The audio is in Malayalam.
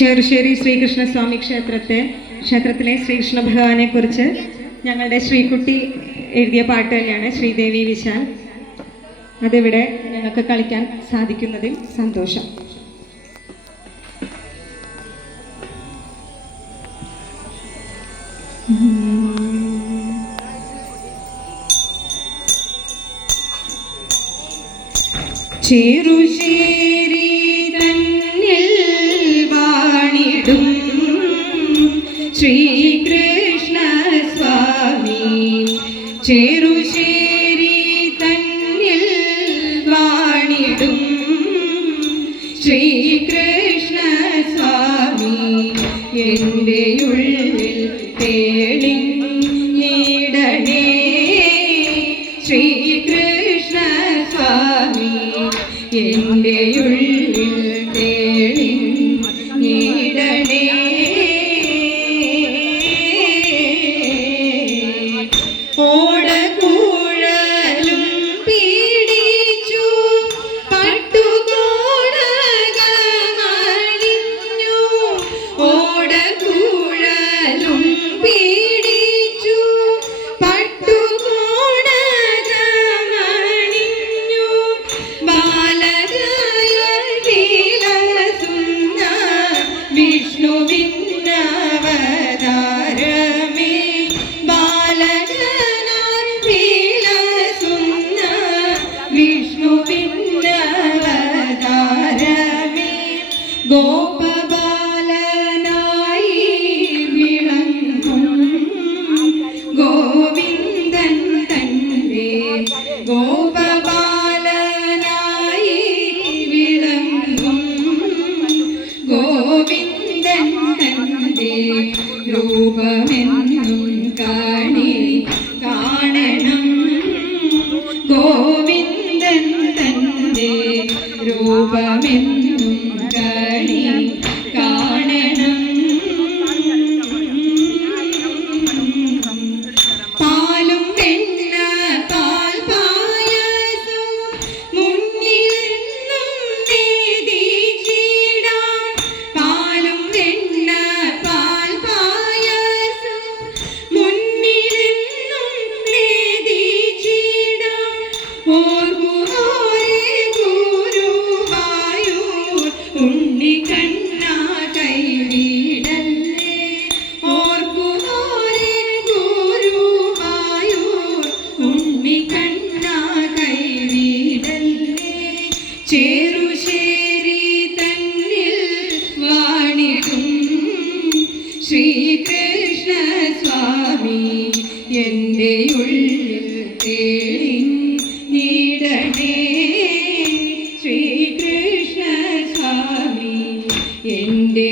ചെറുശ്ശേരി ശ്രീകൃഷ്ണസ്വാമി ക്ഷേത്രത്തിലെ ശ്രീകൃഷ്ണ ഭഗവാനെ കുറിച്ച് ഞങ്ങളുടെ ശ്രീകുട്ടി എഴുതിയ പാട്ട് തന്നെയാണ് ശ്രീദേവി വിശാൽ. അതിവിടെ ഞങ്ങൾക്ക് കളിക്കാൻ സാധിക്കുന്നതിൽ സന്തോഷം. ചെറുശ്ശേരി തന്നിൽ വാണിടും ശ്രീകൃഷ്ണ സ്വാമി, ചെറുശ്ശേരി തന്നിൽ വാണിടും ശ്രീകൃഷ്ണ സ്വാമി, എൻ്റെ ഉള്ളിൽ തേളിഞ്ഞിടണേ ശ്രീകൃഷ്ണ സ്വാമി, എൻ്റെ ഉള്ളിൽ തേളിഞ്ഞിടണേ. ഓടക്കുഴലും പിടിച്ചു പട്ടുകോടകമണിഞ്ഞു, ഓടക്കുഴലും പിടിച്ചു പട്ടുകോടകമണിഞ്ഞു, ബാലകയാൽ വിലസുന്ന വിഷ്ണുവിന്നവതാരമേ, ബാലകനാൽ വിലസുന്ന വിഷ്ണുവിന്നവതാരമേ, ഗോപബാലനായി വിളങ്ങും ഗോവിന്ദൻ തന്റെ, ഗോപബാലനായി വിളങ്ങും ഗോവിന്ദൻ തന്റെ രൂപമെന്നും കാണണം, ഗോവിന്ദൻ തന്റെ രൂപമെന്നും കാണണം. പാലും വെണ്ണ പാൽ പായസം മുന്നിലെന്നും നേദിച്ചിടാം, പാലും വെണ്ണ പാൽ പായസം മുന്നിലെന്നും നേദിച്ചിടാം, ഓർക്കുവാരേ ഗുരുവായൂർ ഉണ്ണിക്കണ്ണ കൈവിടല്ലേ, ഓർക്കുവാരേ ഗുരുവായൂർ ഉണ്ണിക്കണ്ണ കൈവിടല്ലേ, ചെറുശ്ശേരി തന്നിൽ വാണിടും ശ്രീകൃഷ്ണ സ്വാമി, എൻ്റെ ഉള്ളിൽ തേളിഞ്ഞിടണേ ശ്രീകൃഷ്ണ സ്വാമി, എൻ്റെ